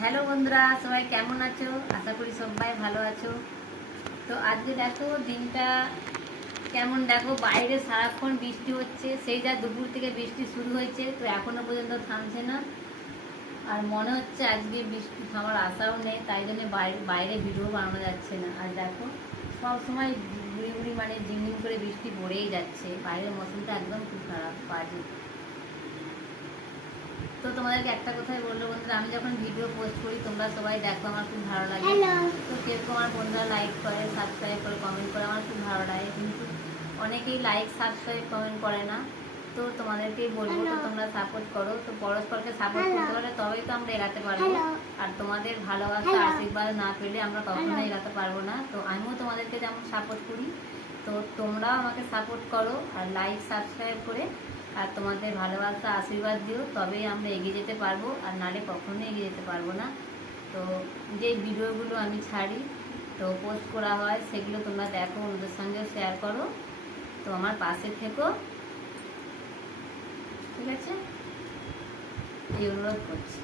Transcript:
Hello বন্ধুরা, সবাই কেমন আছো? আশা করি সবাই ভালো আছো। তো আজকে দেখো দিনটা কেমন, দেখো বাইরে সারাক্ষণ বৃষ্টি হচ্ছে। সেই যা দুপুর থেকে বৃষ্টি শুরু হয়েছে, তো এখনো পর্যন্ত থামছে না। আর মনে হচ্ছে আজকে বৃষ্টি থামার আশাও নেই, তাই জন্য বাইরে ভিডিও বানানো যাচ্ছে না। আর দেখো সব সময় গুড়ি গুড়ি মানে ঝিমঝিম করে বৃষ্টি পড়েই যাচ্ছে। বাইরের মৌসুমটা একদম খুব খারাপ, বাজে। তো তোমাদেরকে একটা কথাই বললো বন্ধুরা, আমি যখন ভিডিও পোস্ট করি তোমরা সবাই দেখো, আমার খুব ভালো লাগে। তো কেরকম আমার বন্ধুরা লাইক করে, সাবস্ক্রাইব করে, কমেন্ট করে, আমার খুব ভালো লাগে। কিন্তু অনেকেই লাইক সাবস্ক্রাইব কমেন্ট করে না। তো তোমাদেরকেই বলবো, তো তোমরা সাপোর্ট করো। তো পরস্পরকে সাপোর্ট করতে পারলে তবেই তো আমরা এগাতে পারবো। আর তোমাদের ভালোবাসা আশীর্বাদ না পেলে আমরা কখনোই এগাতে পারবো না। তো আমিও তোমাদেরকে যেমন সাপোর্ট করি, তো তোমরাও আমাকে সাপোর্ট করো আর লাইক সাবস্ক্রাইব করে আর তোমাদের ভালোবাসা আশীর্বাদ দিও, তবেই আমরা এগিয়ে যেতে পারবো। আর নালে কখনোই এগিয়ে যেতে পারবো না। তো যে ভিডিওগুলো আমি ছাড়ি, তো পোস্ট করা হয়, সেগুলো তোমরা দেখো, ওদের সঙ্গেও শেয়ার করো। তো আমার পাশে থেকো, ঠিক আছে? এই অনুরোধ করছি।